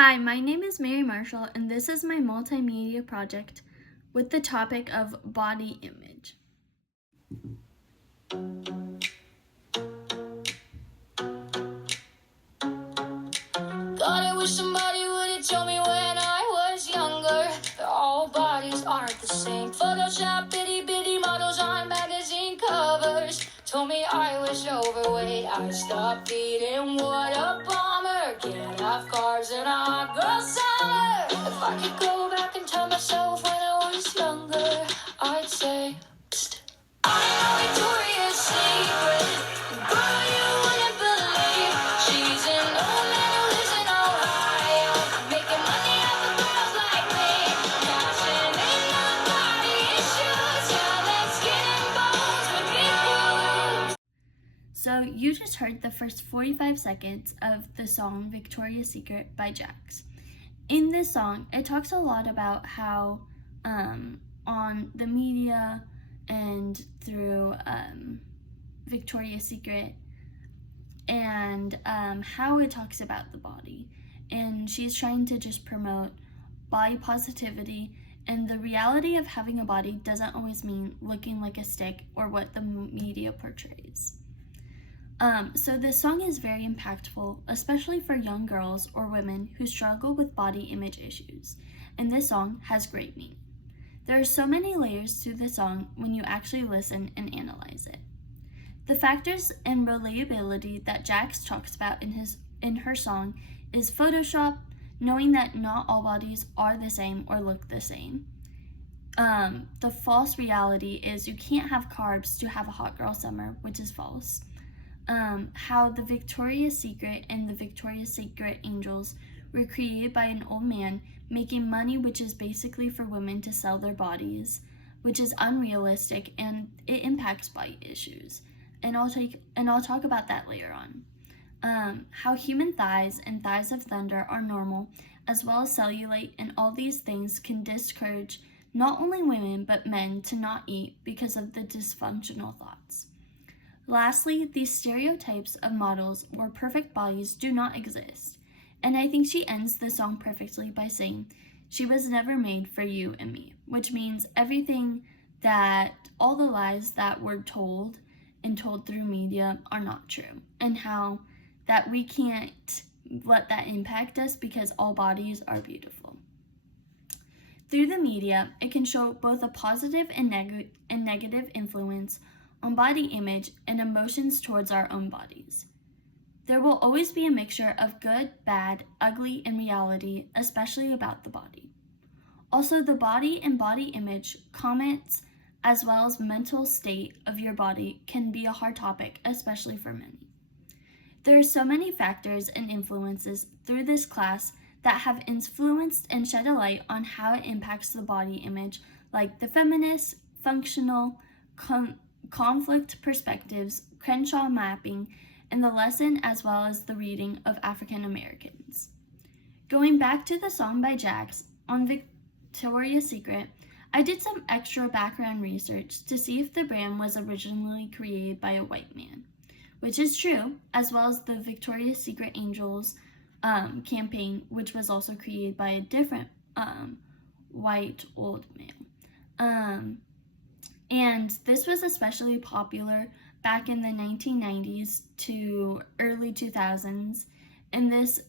Hi, my name is Mary Marshall, and this is my multimedia project with the topic of body image. God, I wish somebody would have told me when I was younger that all bodies aren't the same. Photoshop bitty bitty models on magazine covers told me I was overweight. I stopped eating, what a bummer. Can't have carbs in a hot girl summer. If I could go back and tell myself when I was younger, I'd say, psst, I know Victoria's Secret. Girl, you wouldn't believe she's an old man who lives in Ohio, making money off of girls like me, cashing in on body issues, having skin and bones with me. So, you just heard the first 45 seconds of the song Victoria's Secret by Jax. In this song, it talks a lot about how on the media and through Victoria's Secret and how it talks about the body. And she's trying to just promote body positivity, and the reality of having a body doesn't always mean looking like a stick or what the media portrays. So this song is very impactful, especially for young girls or women who struggle with body image issues, and this song has great meaning. There are so many layers to the song when you actually listen and analyze it. The factors and relatability that Jax talks about in her song is Photoshop, knowing that not all bodies are the same or look the same. The false reality is you can't have carbs to have a hot girl summer, which is false. How the Victoria's Secret and the Victoria's Secret Angels were created by an old man making money, which is basically for women to sell their bodies, which is unrealistic and it impacts body issues. And I'll talk about that later on. How human thighs and thighs of thunder are normal, as well as cellulite, and all these things can discourage not only women but men to not eat because of the dysfunctional thoughts. Lastly, these stereotypes of models where perfect bodies do not exist. And I think she ends the song perfectly by saying, "She was never made for you and me," which means everything that all the lies that were told and told through media are not true, and how that we can't let that impact us because all bodies are beautiful. Through the media, it can show both a positive and negative influence on body image and emotions towards our own bodies. There will always be a mixture of good, bad, ugly, and reality, especially about the body. Also, the body and body image comments, as well as mental state of your body, can be a hard topic, especially for many. There are so many factors and influences through this class that have influenced and shed a light on how it impacts the body image, like the feminist, functional, conflict perspectives, Crenshaw mapping, and the lesson as well as the reading of African Americans. Going back to the song by Jax on Victoria's Secret, I did some extra background research to see if the brand was originally created by a white man, which is true, as well as the Victoria's Secret Angels campaign, which was also created by a different white old male. And this was especially popular back in the 1990s to early 2000s, and this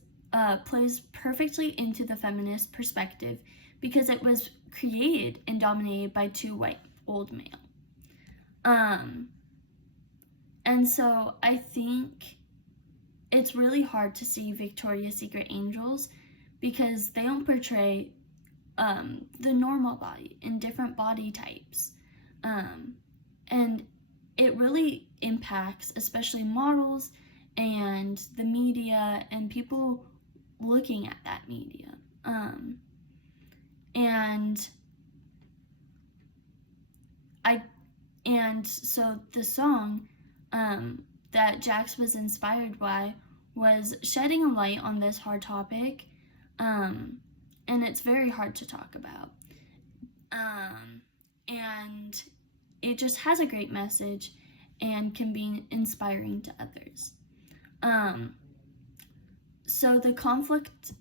plays perfectly into the feminist perspective because it was created and dominated by two white old male. And so I think it's really hard to see Victoria's Secret Angels because they don't portray the normal body in different body types. And it really impacts especially models and the media and people looking at that media. And so the song that Jax was inspired by was shedding a light on this hard topic, and it's very hard to talk about. And it just has a great message and can be inspiring to others. So the conflict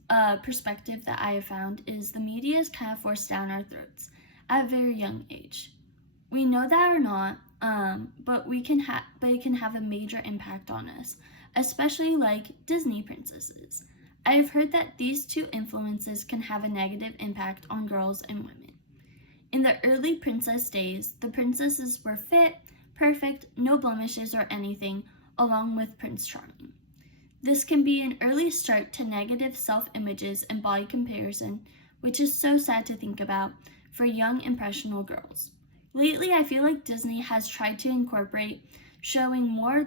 perspective that I have found is the media is kind of forced down our throats at a very young age. We know that or not, but it can have a major impact on us, especially like Disney princesses. I have heard that these two influences can have a negative impact on girls and women. In the early princess days, the princesses were fit, perfect, no blemishes or anything, along with Prince Charming. This can be an early start to negative self-images and body comparison, which is so sad to think about for young, impressionable girls. Lately, I feel like Disney has tried to incorporate showing more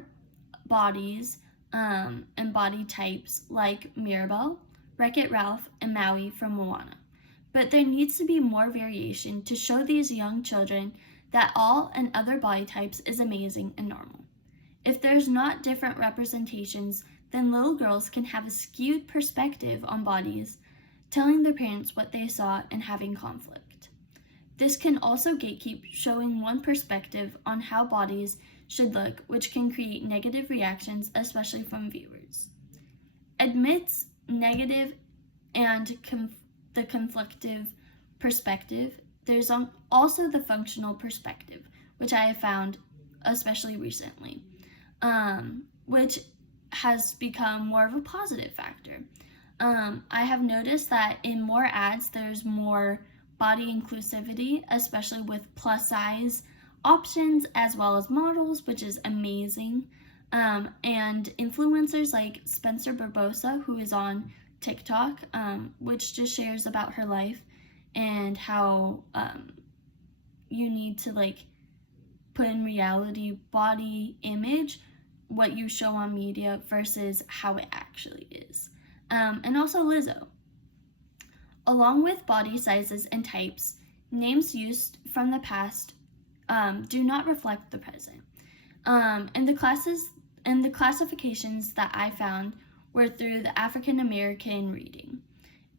bodies and body types like Mirabel, Wreck-It Ralph, and Maui from Moana. But there needs to be more variation to show these young children that all and other body types is amazing and normal. If there's not different representations, then little girls can have a skewed perspective on bodies, telling their parents what they saw and having conflict. This can also gatekeep showing one perspective on how bodies should look, which can create negative reactions, especially from viewers. Amidst negative and the conflictive perspective, there's also the functional perspective, which I have found especially recently, which has become more of a positive factor. I have noticed that in more ads, there's more body inclusivity, especially with plus size options as well as models, which is amazing. And influencers like Spencer Barbosa, who is on TikTok, which just shares about her life and how you need to like put in reality body image what you show on media versus how it actually is. And also Lizzo. Along with body sizes and types, names used from the past do not reflect the present. And the classifications that I found were through the African American reading.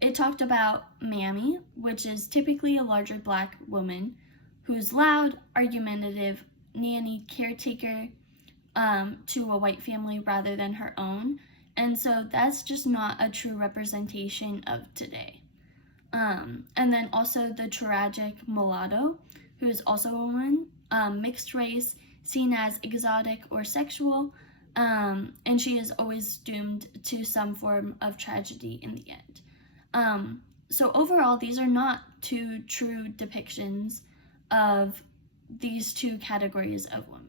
It talked about mammy, which is typically a larger Black woman who's loud, argumentative, nanny, caretaker, to a white family rather than her own. And so that's just not a true representation of today. And then also the tragic mulatto, who is also a woman, mixed race, seen as exotic or sexual, and she is always doomed to some form of tragedy in the end. So overall, these are not two true depictions of these two categories of women.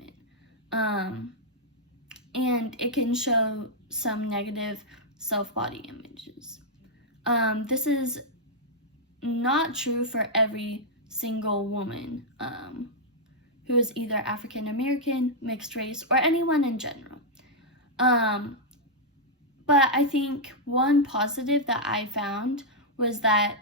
And it can show some negative self-body images. This is not true for every single woman who is either African American, mixed race, or anyone in general. But I think one positive that I found was that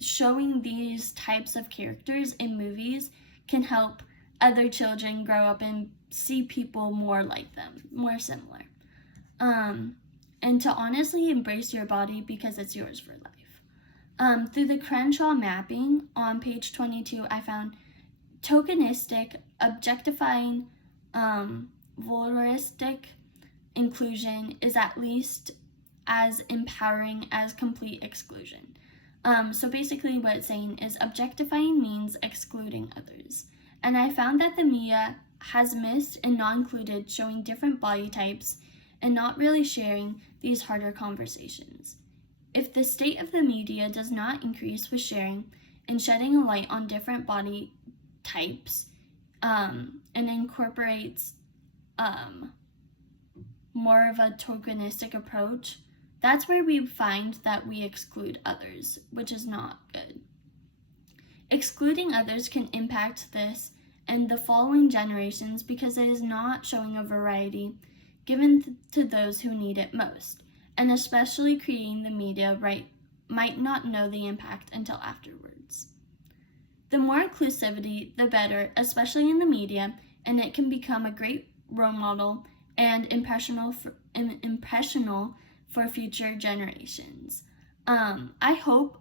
showing these types of characters in movies can help other children grow up and see people more like them, more similar. And to honestly embrace your body because it's yours for life. Through the Crenshaw mapping on page 22, I found tokenistic, objectifying, voyeuristic inclusion is at least as empowering as complete exclusion. So basically what it's saying is objectifying means excluding others. And I found that the media has missed and not included showing different body types and not really sharing these harder conversations. If the state of the media does not increase with sharing and shedding a light on different body types and incorporates more of a tokenistic approach, that's where we find that we exclude others, which is not good. Excluding others can impact this and the following generations because it is not showing a variety given to those who need it most, and especially creating the media might not know the impact until afterwards. The more inclusivity, the better, especially in the media, and it can become a great role model and impressional for future generations. I hope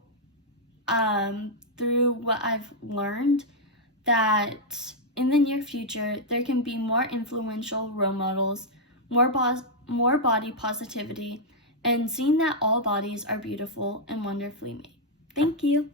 through what I've learned that in the near future there can be more influential role models, more body positivity, and seeing that all bodies are beautiful and wonderfully made. Thank you.